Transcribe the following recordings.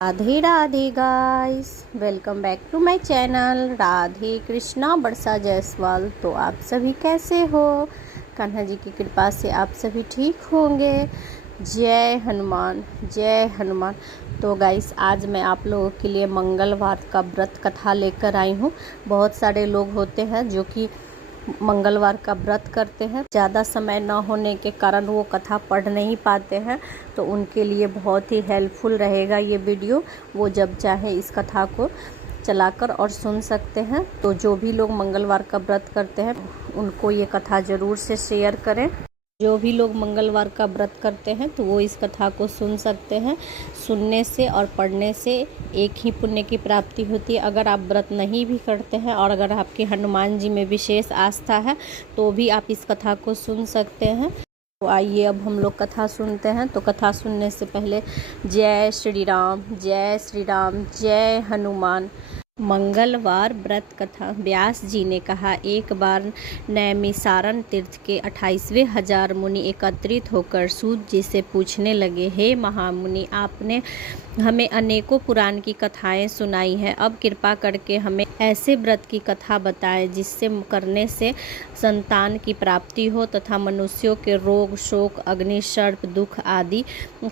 Radhe Radhe guys, welcome back to my channel Radhe Krishna Barsa Jaiswal. तो आप सभी कैसे हो? कान्हा जी की कृपा से आप सभी ठीक होंगे। जय हनुमान, जय हनुमान। तो गाइस, आज मैं आप लोगों के लिए मंगलवार का व्रत कथा लेकर आई हूँ। बहुत सारे लोग होते हैं जो कि मंगलवार का व्रत करते हैं, ज़्यादा समय न होने के कारण वो कथा पढ़ नहीं पाते हैं, तो उनके लिए बहुत ही हेल्पफुल रहेगा ये वीडियो। वो जब चाहे इस कथा को चलाकर और सुन सकते हैं। तो जो भी लोग मंगलवार का व्रत करते हैं उनको ये कथा ज़रूर से शेयर करें। जो भी लोग मंगलवार का व्रत करते हैं तो वो इस कथा को सुन सकते हैं। सुनने से और पढ़ने से एक ही पुण्य की प्राप्ति होती है। अगर आप व्रत नहीं भी करते हैं और अगर आपके हनुमान जी में विशेष आस्था है तो भी आप इस कथा को सुन सकते हैं। तो आइए अब हम लोग कथा सुनते हैं। तो कथा सुनने से पहले जय श्री राम, जय श्री राम, जय हनुमान। मंगलवार व्रत कथा। व्यास जी ने कहा, एक बार नैमिसारण तीर्थ के 28वें हजार मुनि एकत्रित होकर सूत जी से पूछने लगे, हे महामुनि, आपने हमें अनेकों पुराण की कथाएं सुनाई हैं, अब कृपा करके हमें ऐसे व्रत की कथा बताएं जिससे करने से संतान की प्राप्ति हो तथा मनुष्यों के रोग, शोक, अग्नि, सर्प, दुख आदि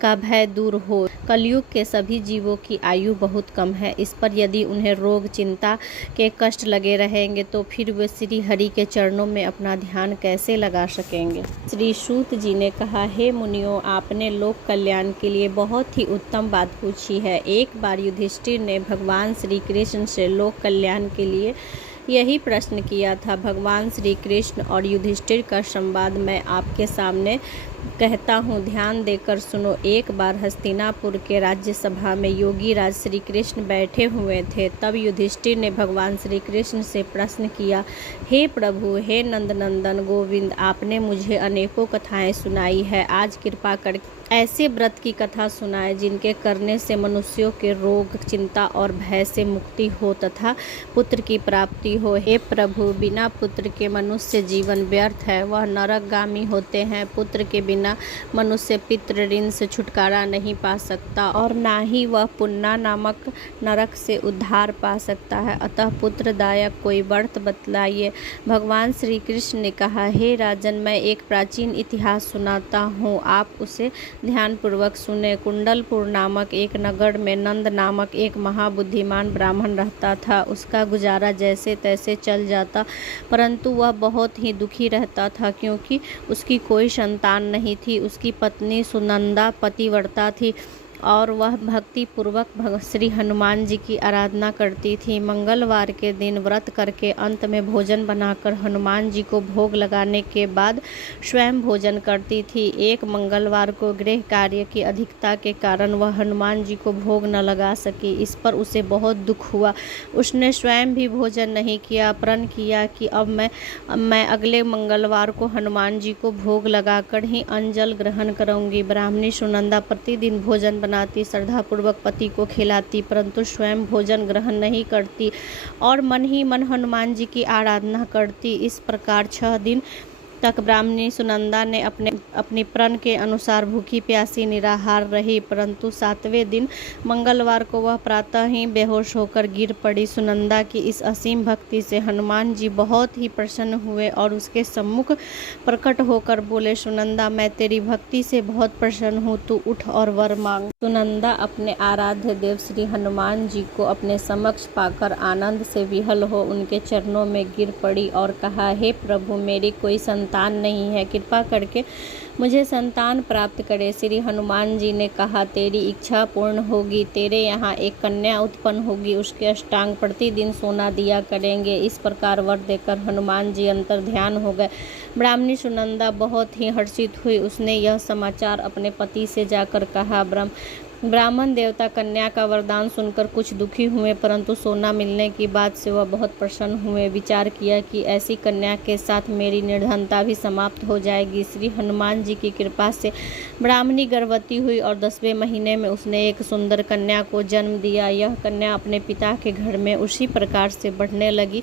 का भय दूर हो। कलयुग के सभी जीवों की आयु बहुत कम है। इस पर यदि उन्हें रोग, चिंता के कष्ट लगे रहेंगे तो फिर वे श्री हरि के चरणों में अपना ध्यान कैसे लगा सकेंगे। श्री सूत जी ने कहा, हे मुनियों, आपने लोक कल्याण के लिए बहुत ही उत्तम बात पूछी है। एक बार युधिष्ठिर ने भगवान श्री कृष्ण से लोक कल्याण के लिए यही प्रश्न किया था। भगवान श्री कृष्ण और युधिष्ठिर का संवाद मैं आपके सामने कहता हूँ, ध्यान देकर सुनो। एक बार हस्तिनापुर के राज्यसभा में योगी राज श्री कृष्ण बैठे हुए थे। तब युधिष्ठिर ने भगवान श्री कृष्ण से प्रश्न किया, हे प्रभु, हे नंदनंदन गोविंद, आपने मुझे अनेकों कथाएं सुनाई है, आज कृपा कर ऐसे व्रत की कथा सुनाए जिनके करने से मनुष्यों के रोग, चिंता और भय से मुक्ति हो तथा पुत्र की प्राप्ति हो। हे प्रभु, बिना पुत्र के मनुष्य जीवन व्यर्थ है, वह नरकगामी होते हैं। पुत्र के बिना मनुष्य पितृ ऋण से छुटकारा नहीं पा सकता और ना ही वह पुन्ना नामक नरक से उद्धार पा सकता है। अतः पुत्रदायक कोई व्रत बतलाइए। भगवान श्री कृष्ण ने कहा, हे राजन, मैं एक प्राचीन इतिहास सुनाता हूँ, आप उसे ध्यानपूर्वक सुने। कुंडलपुर नामक एक नगर में नंद नामक एक महाबुद्धिमान ब्राह्मण रहता था। उसका गुजारा जैसे तैसे चल जाता, परंतु वह बहुत ही दुखी रहता था क्योंकि उसकी कोई संतान नहीं थी। उसकी पत्नी सुनंदा पतिव्रता थी और वह भक्ति पूर्वक श्री हनुमान जी की आराधना करती थी। मंगलवार के दिन व्रत करके अंत में भोजन बनाकर हनुमान जी को भोग लगाने के बाद स्वयं भोजन करती थी। एक मंगलवार को गृह कार्य की अधिकता के कारण वह हनुमान जी को भोग न लगा सकी। इस पर उसे बहुत दुख हुआ। उसने स्वयं भी भोजन नहीं किया। प्रण किया कि अब मैं अगले मंगलवार को हनुमान जी को भोग लगाकर ही अन्न जल ग्रहण करूंगी। ब्राह्मणी सुनंदा प्रतिदिन भोजन बनाती, श्रद्धापूर्वक पति को खिलाती, परंतु स्वयं भोजन ग्रहण नहीं करती और मन ही मन हनुमान जी की आराधना करती। इस प्रकार 6 दिन तक ब्राह्मणी सुनंदा ने अपनी प्रण के अनुसार भूखी प्यासी निराहार रही, परंतु 7वें दिन मंगलवार को वह प्रातः ही बेहोश होकर गिर पड़ी। सुनंदा की इस असीम भक्ति से हनुमान जी बहुत ही प्रसन्न हुए और उसके सम्मुख प्रकट होकर बोले, सुनंदा, मैं तेरी भक्ति से बहुत प्रसन्न हूँ, तू उठ और वर मांग। सुनंदा अपने आराध्य देव श्री हनुमान जी को अपने समक्ष पाकर आनंद से विहल हो उनके चरणों में गिर पड़ी और कहा, हे प्रभु, मेरी कोई संतान नहीं है, कृपा करके मुझे संतान प्राप्त करे। श्री हनुमान जी ने कहा, तेरी इच्छा पूर्ण होगी, तेरे यहाँ एक कन्या उत्पन्न होगी, उसके अष्टांग प्रतिदिन सोना दिया करेंगे। इस प्रकार वर देकर हनुमान जी अंतर ध्यान हो गए। ब्राह्मणी सुनंदा बहुत ही हर्षित हुई। उसने यह समाचार अपने पति से जाकर कहा। ब्राह्मण देवता कन्या का वरदान सुनकर कुछ दुखी हुए, परंतु सोना मिलने की बात से वह बहुत प्रसन्न हुए। विचार किया कि ऐसी कन्या के साथ मेरी निर्धनता भी समाप्त हो जाएगी। श्री हनुमान जी की कृपा से ब्राह्मणी गर्भवती हुई और 10वें महीने में उसने एक सुंदर कन्या को जन्म दिया। यह कन्या अपने पिता के घर में उसी प्रकार से बढ़ने लगी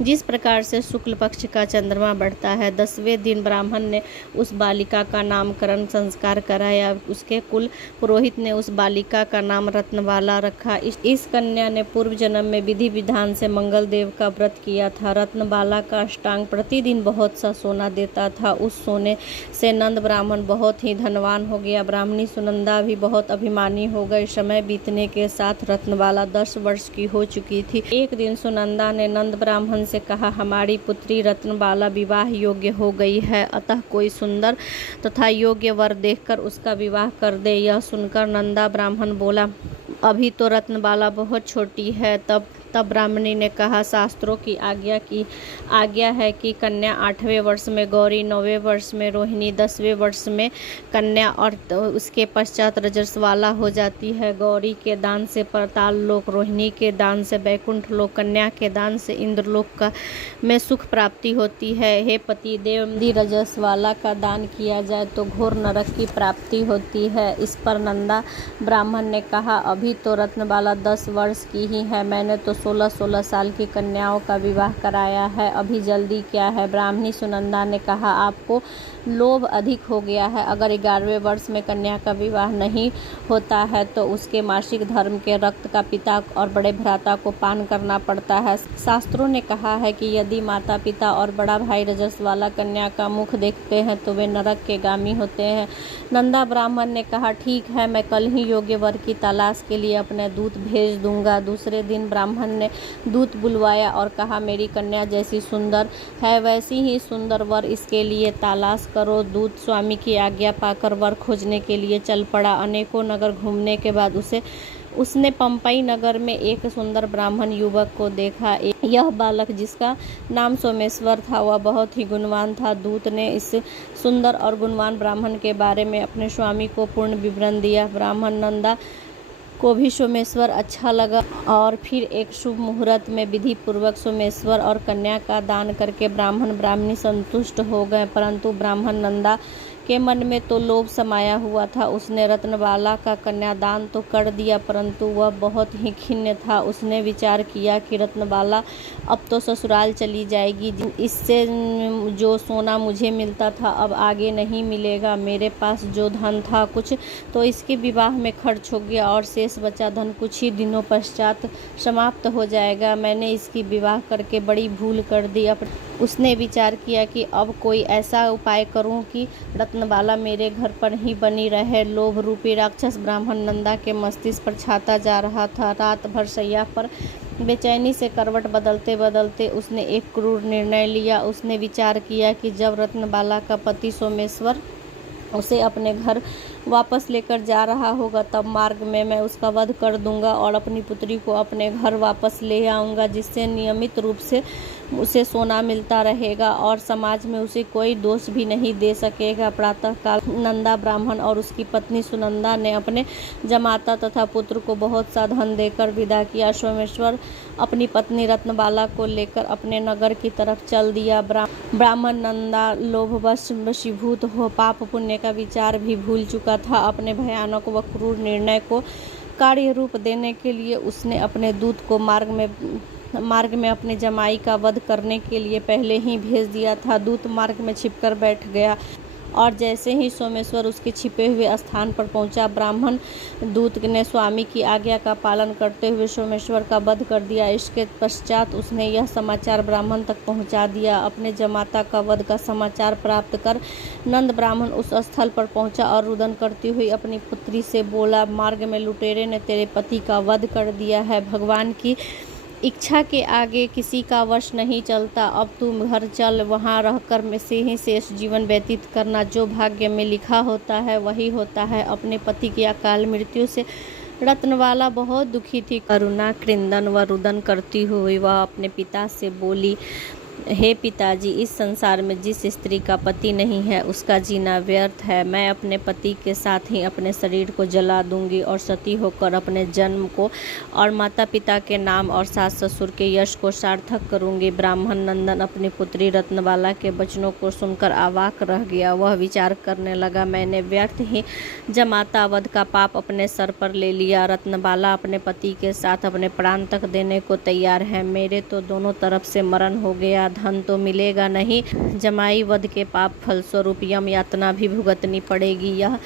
जिस प्रकार से शुक्ल पक्ष का चंद्रमा बढ़ता है। 10वें दिन ब्राह्मण ने उस बालिका का नामकरण संस्कार कराया। उसके कुल पुरोहित ने उस बालिका का नाम रत्नबाला रखा। इस कन्या ने पूर्व जन्म में विधि विधान से मंगल देव का व्रत किया था। रत्नबाला का अष्टांग प्रतिदिन बहुत सा सोना देता था। उस सोने से नंद ब्राह्मण बहुत ही धनवान हो गया। ब्राह्मणी सुनंदा भी बहुत अभिमानी हो गई। समय बीतने के साथ रत्नबाला 10 वर्ष की हो चुकी थी। एक दिन सुनंदा ने नंद ब्राह्मण से कहा, हमारी पुत्री रत्नबाला विवाह योग्य हो गई है, अतः कोई सुंदर तथा योग्य वर देखकर उसका विवाह कर दे। यह सुनकर नंदा ब्राह्मण बोला, अभी तो रत्नबाला बहुत छोटी है। तब ब्राह्मणी ने कहा, शास्त्रों की आज्ञा है कि कन्या 8वें वर्ष में गौरी, 9वें वर्ष में रोहिणी, 10वें वर्ष में कन्या और उसके पश्चात रजस्वाला हो जाती है। गौरी के दान से पाताल लोक, रोहिणी के दान से बैकुंठ लोक, कन्या के दान से इंद्रलोक में सुख प्राप्ति होती है। हे पति देव, यदि रजस्वाला का दान किया जाए तो घोर नरक की प्राप्ति होती है। इस पर नंदा ब्राह्मण ने कहा, अभी तो रत्नबाला 10 वर्ष की ही है, मैंने तो 16-16 साल की कन्याओं का विवाह कराया है, अभी जल्दी क्या है। ब्राह्मणी सुनंदा ने कहा, आपको लोभ अधिक हो गया है। अगर 11वें वर्ष में कन्या का विवाह नहीं होता है तो उसके मासिक धर्म के रक्त का पिता और बड़े भ्राता को पान करना पड़ता है। शास्त्रों ने कहा है कि यदि माता पिता और बड़ा भाई रजस्वाला कन्या का मुख देखते हैं तो वे नरक के गामी होते हैं। नंदा ब्राह्मण ने कहा, ठीक है, मैं कल ही योग्य वर की तलाश के लिए अपने दूत भेज दूंगा। दूसरे दिन ब्राह्मण ने दूत बुलवाया और कहा, मेरी कन्या जैसी सुंदर है वैसी ही सुंदर वर इसके लिए तलाश करो। दूत स्वामी की आज्ञा पाकर वर खोजने के लिए चल पड़ा। अनेकों नगर घूमने के बाद उसने पंपई नगर में एक सुंदर ब्राह्मण युवक को देखा। यह बालक, जिसका नाम सोमेश्वर था, वह बहुत ही गुणवान था। दूत ने इस सुंदर और गुणवान ब्राह्मण के बारे में अपने स्वामी को पूर्ण विवरण दिया। ब्राह्मण नंदा को भी सोमेश्वर अच्छा लगा और फिर एक शुभ मुहूर्त में विधि पूर्वक सोमेश्वर और कन्या का दान करके ब्राह्मण ब्राह्मणी संतुष्ट हो गए। परंतु ब्राह्मण नंदा के मन में तो लोभ समाया हुआ था। उसने रत्नबाला का कन्यादान तो कर दिया, परंतु वह बहुत ही खिन्न था। उसने विचार किया कि रत्नबाला अब तो ससुराल चली जाएगी, इससे जो सोना मुझे मिलता था अब आगे नहीं मिलेगा। मेरे पास जो धन था कुछ तो इसके विवाह में खर्च हो गया और शेष बचा धन कुछ ही दिनों पश्चात समाप्त हो जाएगा। मैंने इसकी विवाह करके बड़ी भूल कर दी। उसने विचार किया कि अब कोई ऐसा उपाय करूं कि रत्नबाला मेरे घर पर ही बनी रहे। लोभ रूपी राक्षस ब्राह्मण नंदा के मस्तिष्क पर छाता जा रहा था। रात भर शैया पर बेचैनी से करवट बदलते बदलते उसने एक क्रूर निर्णय लिया। उसने विचार किया कि जब रत्नबाला का पति सोमेश्वर उसे अपने घर वापस लेकर जा रहा होगा तब मार्ग में मैं उसका वध कर दूंगा और अपनी पुत्री को अपने घर वापस ले आऊँगा, जिससे नियमित रूप से उसे सोना मिलता रहेगा और समाज में उसे कोई दोष भी नहीं दे सकेगा। प्रातःकाल नंदा ब्राह्मण और उसकी पत्नी सुनंदा ने अपने जमाता तथा पुत्र को बहुत सा धन देकर विदा किया। सोमेश्वर अपनी पत्नी रत्नबाला को लेकर अपने नगर की तरफ चल दिया। ब्राह्मण नंदा लोभवश वशीभूत हो पाप पुण्य का विचार भी भूल चुका था। अपने भयानक व क्रूर निर्णय को कार्य रूप देने के लिए उसने अपने दूत को मार्ग में अपने जमाई का वध करने के लिए पहले ही भेज दिया था। दूत मार्ग में छिपकर बैठ गया और जैसे ही सोमेश्वर उसके छिपे हुए स्थान पर पहुंचा, ब्राह्मण दूत ने स्वामी की आज्ञा का पालन करते हुए सोमेश्वर का वध कर दिया। इसके पश्चात उसने यह समाचार ब्राह्मण तक पहुंचा दिया। अपने जमाता का वध का समाचार प्राप्त कर नंद ब्राह्मण उस स्थल पर पहुंचा और रुदन करती हुई अपनी पुत्री से बोला, मार्ग में लुटेरे ने तेरे पति का वध कर दिया है। भगवान की इच्छा के आगे किसी का वश नहीं चलता। अब तुम घर चल, वहाँ रहकर में से ही शेष जीवन व्यतीत करना। जो भाग्य में लिखा होता है वही होता है। अपने पति की अकाल मृत्यु से रत्नबाला बहुत दुखी थी। करुणा क्रंदन व रुदन करती हुई वह अपने पिता से बोली, हे पिताजी, इस संसार में जिस स्त्री का पति नहीं है उसका जीना व्यर्थ है। मैं अपने पति के साथ ही अपने शरीर को जला दूंगी और सती होकर अपने जन्म को और माता पिता के नाम और सास ससुर के यश को सार्थक करूंगी। ब्राह्मण नंदन अपनी पुत्री रत्नबाला के वचनों को सुनकर अवाक रह गया। वह विचार करने लगा, मैंने व्यर्थ ही जमाता वध का पाप अपने सर पर ले लिया। रत्नबाला अपने पति के साथ अपने प्राण तक देने को तैयार है। मेरे तो दोनों तरफ से मरण हो गया, धन तो मिलेगा नहीं, जमाई वध के पाप फलस्वरूप यम यातना भी भुगतनी पड़ेगी। यह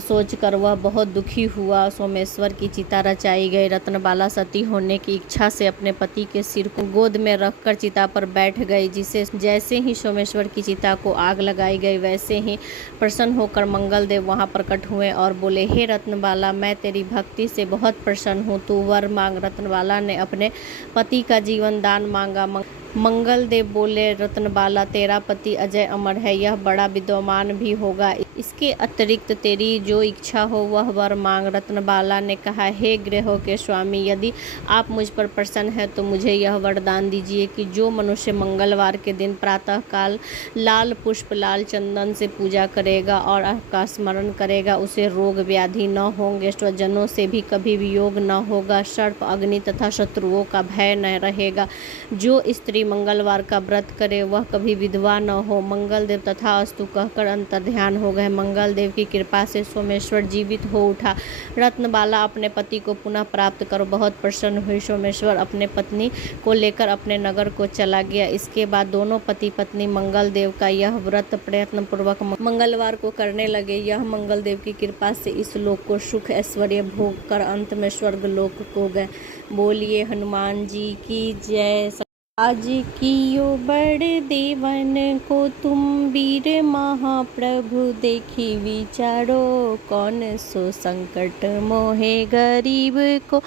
सोचकर वह बहुत दुखी हुआ। सोमेश्वर की चिता रचाई गई। रत्नबाला सती होने की इच्छा से अपने पति के सिर को गोद में रखकर चिता पर बैठ गई। जैसे ही सोमेश्वर की चिता को आग लगाई गई वैसे ही प्रसन्न होकर मंगलदेव वहां प्रकट हुए और बोले, हे रत्नबाला, मैं तेरी भक्ति से बहुत प्रसन्न हूँ, तू वर मांग। रत्नबाला ने अपने पति का जीवन दान मांगा। मंगलदेव बोले, रत्नबाला, तेरा पति अजय अमर है, यह बड़ा विद्वान भी होगा। इसके अतिरिक्त तेरी जो इच्छा हो वह वर मांग। रत्नबाला ने कहा, हे गृहों के स्वामी, यदि आप मुझ पर प्रसन्न हैं तो मुझे यह वरदान दीजिए कि जो मनुष्य मंगलवार के दिन प्रातःकाल लाल पुष्प लाल चंदन से पूजा करेगा और आपका स्मरण करेगा, उसे रोग व्याधि न होंगे, स्वजनों से भी कभी वियोग न होगा, सर्प अग्नि तथा शत्रुओं का भय न रहेगा। जो स्त्री मंगलवार का व्रत करे वह कभी विधवा न हो। मंगलदेव तथास्तु कहकर अंतर्ध्यान हो गए। मंगलदेव की कृपा से सोमेश्वर जीवित हो उठा। रत्नबाला अपने पति को पुनः प्राप्त कर बहुत प्रसन्न हुई। सोमेश्वर अपने पत्नी को लेकर अपने नगर को चला गया। इसके बाद दोनों पति पत्नी मंगलदेव का यह व्रत प्रयत्न पूर्वक मंगलवार को करने लगे। यह मंगलदेव की कृपा से इस लोक को सुख ऐश्वर्य भोग कर अंत में स्वर्ग लोक को गए। बोलिए हनुमान जी की जय। आज कियो बड़ देवन को तुम वीर महाप्रभु, देखी विचारो कौन सो संकट मोहे गरीब को,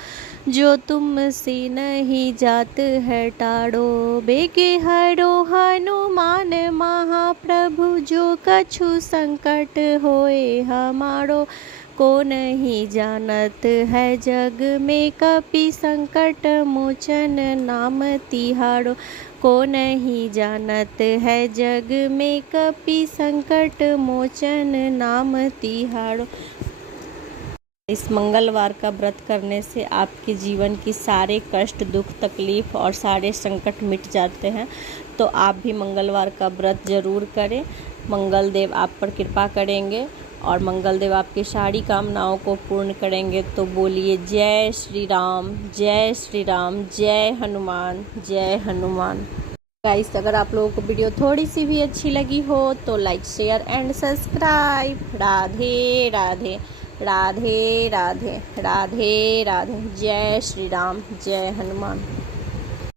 जो तुमसे नहीं जात है टाड़ो। बेगे हरो हनुमान महाप्रभु, जो कछु संकट होए हमारो। को नहीं जानत है जग में कपि, संकट मोचन नाम तिहारो। को नहीं जानत है जग में कपि, संकट मोचन नाम तिहारो। इस मंगलवार का व्रत करने से आपके जीवन की सारे कष्ट दुख तकलीफ और सारे संकट मिट जाते हैं। तो आप भी मंगलवार का व्रत जरूर करें। मंगलदेव आप पर कृपा करेंगे और मंगलदेव आपकी सारी कामनाओं को पूर्ण करेंगे। तो बोलिए जय श्री राम, जय श्री राम, जय हनुमान, जय हनुमान। गाइस, अगर आप लोगों को वीडियो थोड़ी सी भी अच्छी लगी हो तो like share and subscribe. Radhe Radhe, Radhe Radhe, Radhe Radhe. जय श्री राम, जय हनुमान।